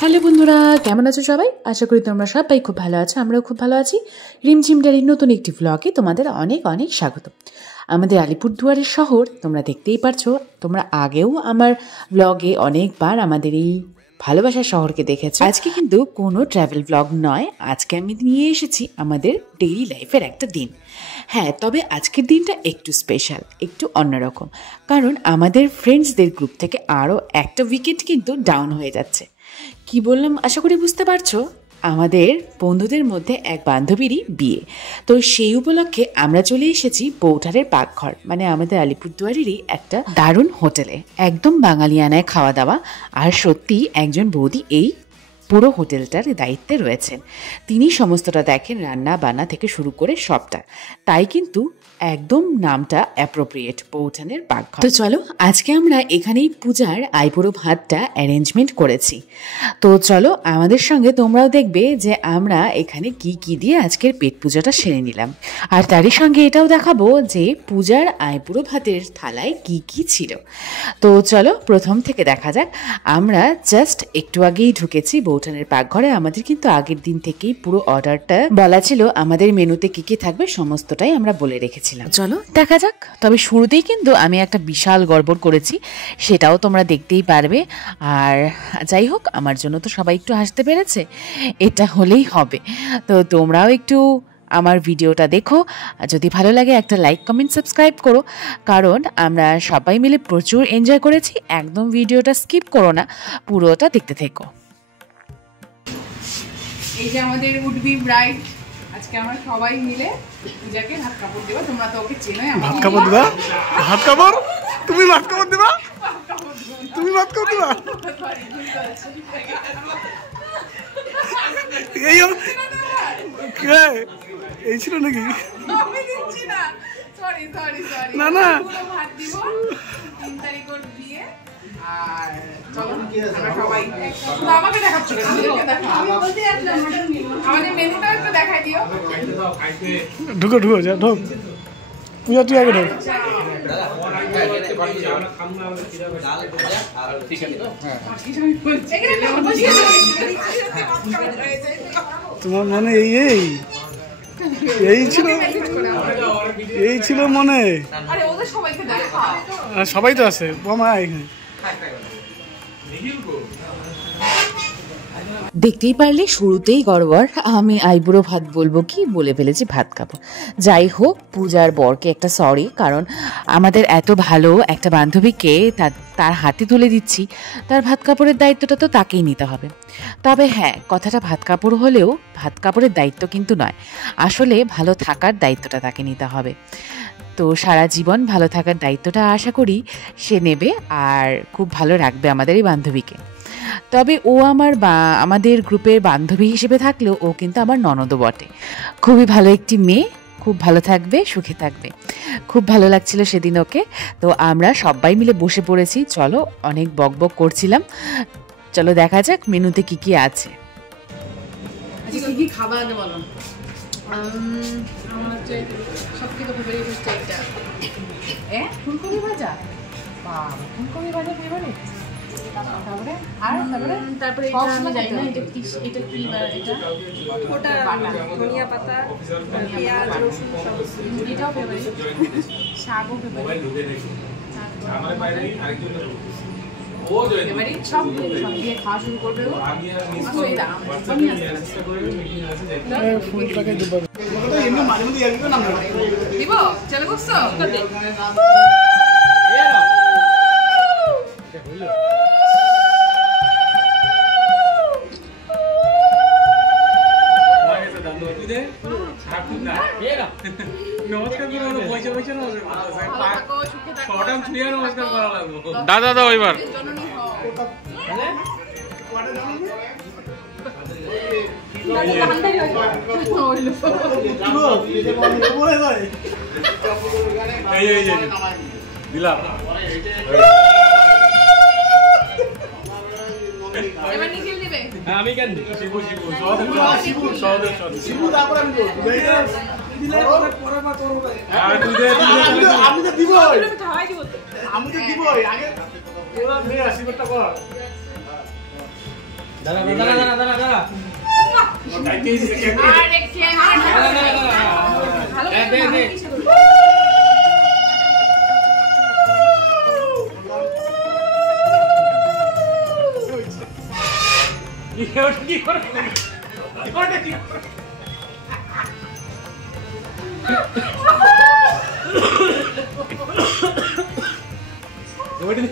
Hello বন্ধুরা, কেমন আছো সবাই? আশা করি তোমরা সবাই খুব ভালো আছো। আমরাও খুব ভালো আছি। রিমঝিম ডায়েরির নতুন একটি ভ্লগে তোমাদের অনেক অনেক স্বাগত। আমাদের আলিপুরদুয়ারের শহর তোমরা দেখতেই পারছো। তোমরা আগেও আমার ভ্লগে অনেকবার আমাদের এই ভালোবাসার শহরকে দেখেছো। আজকে কিন্তু কোনো ট্রাভেল ভ্লগ নয়, আজকে আমি নিয়ে এসেছি আমাদের ডেইলি লাইফের একটা দিন। হ্যাঁ, তবে আজকের দিনটা একটু স্পেশাল, একটু অন্যরকম, কারণ আমাদের ফ্রেন্ডসদের গ্রুপ থেকে আরও একটা উইকেট কিন্তু ডাউন হয়ে যাচ্ছে। কি বললাম আশা করি বুঝতে পারছো। আমাদের বন্ধুদের মধ্যে এক বান্ধবীরই বিয়ে, তো সেই উপলক্ষে আমরা চলে এসেছি বৌঠারের পাকঘর, মানে আমাদের আলিপুরদুয়ারেরই একটা দারুণ হোটেলে। একদম বাঙালিয়ানায় খাওয়া দাওয়া, আর সত্যি একজন বৌদি এই পুরো হোটেলটার দায়িত্বে রয়েছেন। তিনি সমস্তটা দেখেন, রান্না বান্না থেকে শুরু করে সবটা। তাই কিন্তু একদম নামটা অ্যাপ্রোপ্রিয়েট, বৌঠানের পাকঘর। তো চলো, আজকে আমরা এখানেই পূজার আইবুড়ো ভাতটা অ্যারেঞ্জমেন্ট করেছি। তো চলো আমাদের সঙ্গে, তোমরাও দেখবে যে আমরা এখানে কি কি দিয়ে আজকের পেট পূজাটা সেরে নিলাম। আর তারই সঙ্গে এটাও দেখাবো যে পূজার আইবুড়ো ভাতের থালায় কি কি ছিল। তো চলো প্রথম থেকে দেখা যাক। আমরা জাস্ট একটু আগেই ঢুকেছি বৌঠানের পাকঘরে। আমাদের কিন্তু আগের দিন থেকেই পুরো অর্ডারটা বলা ছিল, আমাদের মেনুতে কি কি থাকবে সমস্তটাই আমরা বলে রেখেছিলাম। চলো দেখা যাক। তবে শুরুতেই কিন্তু আমি একটা বিশাল গড়বড় করেছি, সেটাও তোমরা দেখতেই পারবে। আর যাই হোক, আমার জন্য তো সবাই একটু হাসতে পেরেছে, এটা হলেই হবে। তো তোমরাও একটু আমার ভিডিওটা দেখো, যদি ভালো লাগে একটা লাইক কমেন্ট সাবস্ক্রাইব করো, কারণ আমরা সবাই মিলে প্রচুর এনজয় করেছি। একদম ভিডিওটা স্কিপ করো না, পুরোটা দেখতে থেকো। এই যে আমাদের উডবি ব্রাইড, আজকে আমরা সবাই মিলে পূজাকে ভাত কাপড় দেবো। তোমরা তো ওকে চেনো। ভাত কাপড় দিবা? ভাত কাপড়? তুমি ভাত কাপড় দিবা? তুমি ভাত কাপড় দিবা? এই ছিল নাকি? না না, ভাত দিব 3 তারিখ ওর বিয়ে। আর চলো আমরা সবাই, আমাকে দেখাচ্ছ, আমাদের মেনুটা একটু দেখাই দিও। ঢুকো ঢুকো, যা ঢোক। পূজা তুই আগে ঢোক। তোমার মনে এই ছিল মনে। সবাই তো আছে মামা এখানে। দেখতেই পারলে শুরুতেই গড়বড়, আমি আইবুড়ো ভাত বলবো কি বলে ফেলেছি ভাত কাপড়। যাই হোক, পূজার বরকে একটা সরি, কারণ আমাদের এত ভালো একটা বান্ধবীকে তার হাতে তুলে দিচ্ছি, তার ভাত কাপড়ের দায়িত্বটা তো তাকেই নিতে হবে। তবে হ্যাঁ, কথাটা ভাত কাপড় হলেও ভাত কাপড়ের দায়িত্ব কিন্তু নয়, আসলে ভালো থাকার দায়িত্বটা তাকে নিতে হবে। তো সারা জীবন ভালো থাকার দায়িত্বটা আশা করি সে নেবে, আর খুব ভালো রাখবে আমাদের এই বান্ধবীকে। তবে ও আমাদের গ্রুপের বান্ধবী হিসেবে থাকলেও ও কিন্তু আমার ননদও বটে। খুবই ভালো একটি মেয়ে, খুব ভালো থাকবে, সুখে থাকবে। খুব ভালো লাগছিল সেদিন ওকে। তো আমরা সবাই মিলে বসে পড়েছি। চলো, অনেক বকবক করছিলাম, চলো দেখা যাক মেনুতে কি কি আছে। কি কি খাবার আগে বলো? আমার হচ্ছে সবথেকে ফেভারিট হচ্ছে এটা, ফুলকপি ভাজা। ফুলকপি ভাজা ফেভারিট। তারপরে এটা আমি জানি না এটা কি, এটা ওটা ধনিয়া পাতা, পেঁয়াজ, রসুন সব। এটাও ফেভারিট, শাকও ফেভারিট, সব দিয়ে খাওয়া শুরু করবে। দিব চলে বুঝছো? দাদা দাও এবার। দিলাম আমি কেন শিবু তারপরে আমি তো দিব, আমি তো দিব আগে। তোরা নিয়ে আসি, বেটা কর।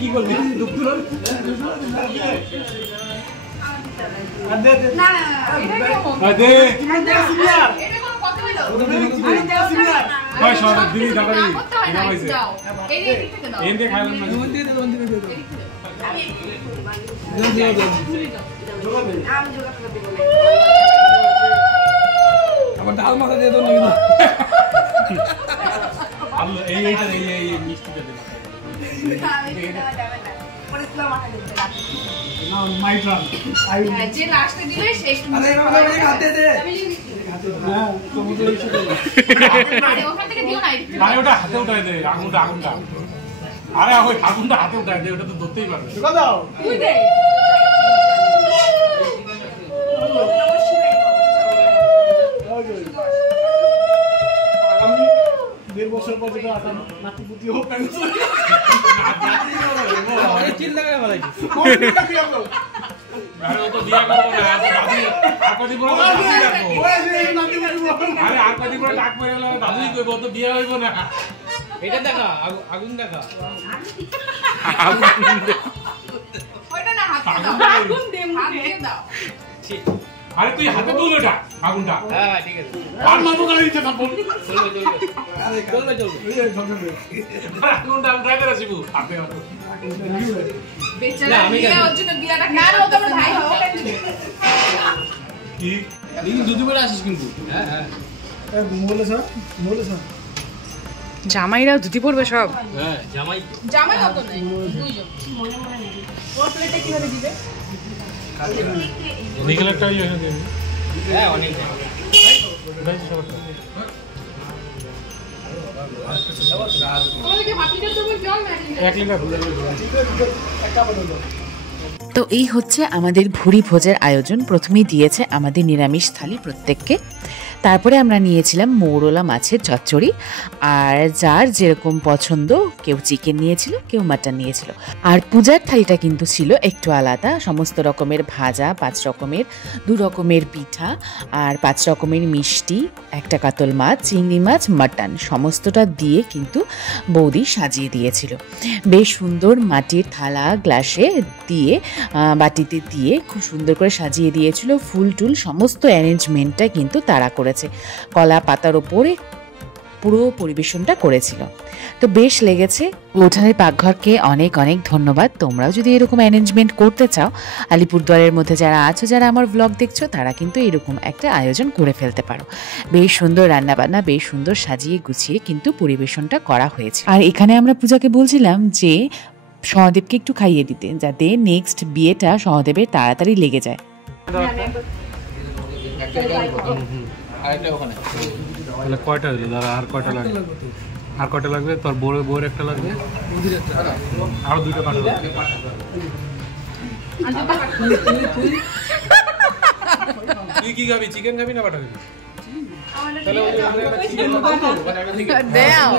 কি করবি আবার ডাল মাথা দিয়ে দেবো মিষ্টিটা দেবো হাতে উঠাই দে আগুনটা আরে আগুনটা হাতে উঠাই দে ওটা তো ধরতেই পারবে আগামী 1.5 বছর পর যেটা নাতি পুতি হোক চিন্তা করে বলাই আরে ও তো বিয়া করবো না আকদি বড় আরে আকদি বড় ডাক পড়ে গেল দাদুই কইবো তো বিয়া হইব না এটা দেখা আগুন দেখা ওইটা না হাতে দাও আগুন দে মুখে দাও ঠিক আরে তুই হাতে তুল ওটা আগুনটা হ্যাঁ ঠিক আছে আর মামু গাড়ি দিতে থাকবো চলবে আরে চলবে আগুনটা আমি ট্রাই করে আসিবো হাতে বেচারা বিয়া ওর জন্য বিয়াটা না ও তো আমার ভাই হবে কি এই দুধ করে আসিস কিন্তু হ্যাঁ হ্যাঁ মোলে স্যার জামাইরাও ধুতি পরবে সব। হ্যাঁ জামাই কত নাই দুইজন ওর প্লেটে কিভাবে দিবে নিকলেরটাই এখানে দিন হ্যাঁ অনেক তোমাদেরকে হাত লিটার দেবো জল না 1 লিটার একটা বদল তো এই হচ্ছে আমাদের ভুরি ভোজের আয়োজন। প্রথমেই দিয়েছে আমাদের নিরামিষ থালি প্রত্যেককে, তারপরে আমরা নিয়েছিলাম মৌরলা মাছের চচ্চড়ি, আর যার যেরকম পছন্দ, কেউ চিকেন নিয়েছিল, কেউ মাটন নিয়েছিল। আর পূজার থালিটা কিন্তু ছিল একটু আলাদা, সমস্ত রকমের ভাজা, 5 রকমের, 2 রকমের পিঠা, আর 5 রকমের মিষ্টি, একটা কাতল মাছ, চিংড়ি মাছ, মাটন, সমস্তটা দিয়ে কিন্তু বৌদি সাজিয়ে দিয়েছিল। বেশ সুন্দর মাটির থালা গ্লাসে দিয়ে, বাটিতে দিয়ে খুব সুন্দর করে সাজিয়ে দিয়েছিল। ফুল টুল সমস্ত অ্যারেঞ্জমেন্টটা কিন্তু তারা করেছে, কলা পাতার ওপরে পুরো পরিবেশনটা করেছিল। তো বেশ লেগেছে। উঠানের পাকঘরকে অনেক অনেক ধন্যবাদ। তোমরাও যদি এরকম অ্যারেঞ্জমেন্ট করতে চাও, আলিপুরদুয়ারের মধ্যে যারা আছো, যারা আমার ব্লগ দেখছো, তারা কিন্তু এরকম একটা আয়োজন করে ফেলতে পারো। বেশ সুন্দর রান্নাবান্না, বেশ সুন্দর সাজিয়ে গুছিয়ে কিন্তু পরিবেশনটা করা হয়েছে। আর এখানে আমরা পূজাকে বলছিলাম যে সহদেবকে একটু খাইয়ে দিতে, যাতে নেক্সট বিয়েটা সহদেবের তাড়াতাড়ি লেগে যায়। তাহলে কয়টা হলো দাদা? আর কয়টা লাগবে? আর কয়টা লাগবে? তোর বউর একটা লাগবে, আর 2টা কাটা লাগবে। তুই কি খাবি? চিকেন খাবি না বাটা খাবি? তাহলে ওই চিকেন দাও।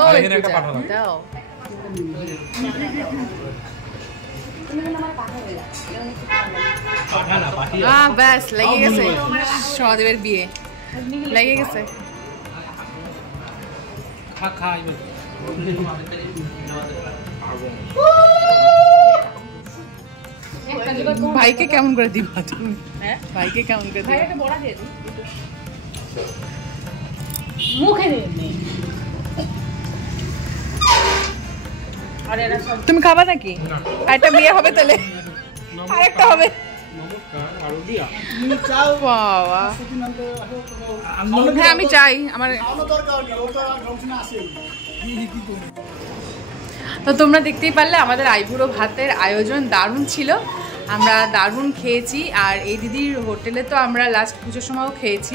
ওই একটা পাঠা লাগবে। দাও। ব্যাস লেগে গেছে, সহদেবের বিয়ে লেগে গেছে। ভাইকে কেমন করে দিবা তুমি? ভাইকে কেমন করে দিবা? মুখে তুমি খাবা নাকি? একটা বিয়ে হবে তাহলে আরেকটা হবে। হ্যাঁ আমি চাই আমার। তো তোমরা দেখতেই পারলে আমাদের আইবুড়ো ভাতের আয়োজন দারুণ ছিল, আমরা দারুণ খেয়েছি। আর এই দিদির হোটেলে তো আমরা লাস্ট পুজোর সময়ও খেয়েছি,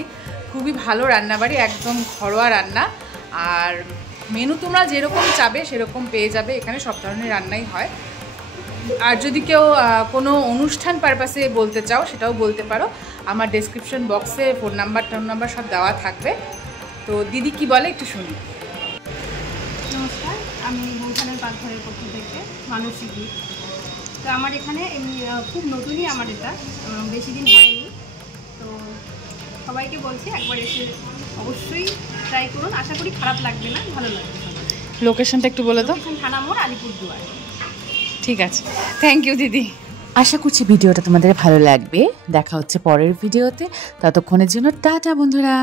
খুবই ভালো রান্নাবাড়ি, একদম ঘরোয়া রান্না। আর মেনু তোমরা যেরকম চাবে সেরকম পেয়ে যাবে, এখানে সব ধরনের রান্নাই হয়। আর যদি কেউ কোনো অনুষ্ঠান পারপাসে বলতে চাও সেটাও বলতে পারো, আমার ডেসক্রিপশন বক্সে ফোন নাম্বার সব দেওয়া থাকবে। তো দিদি কি বলে একটু শুনি। নমস্কার, আমি বৌঠানের পাকঘরের পক্ষ থেকে মানসী গীত। তো আমার এখানে এমনি খুব নতুনই আমার এটা, বেশি দিন হয়নি। তো সবাইকে বলছি একবার এসে অবশ্যই ট্রাই করুন, আশা করি খারাপ লাগবে না, ভালো লাগবে। লোকেশনটা একটু বলে দাও। থানা মোড়, আলিপুরদুয়ার। ঠিক আছে, থ্যাংক ইউ দিদি। আশা করছি ভিডিওটা তোমাদের ভালো লাগবে। দেখা হচ্ছে পরের ভিডিওতে, ততক্ষণের জন্য টাটা বন্ধুরা।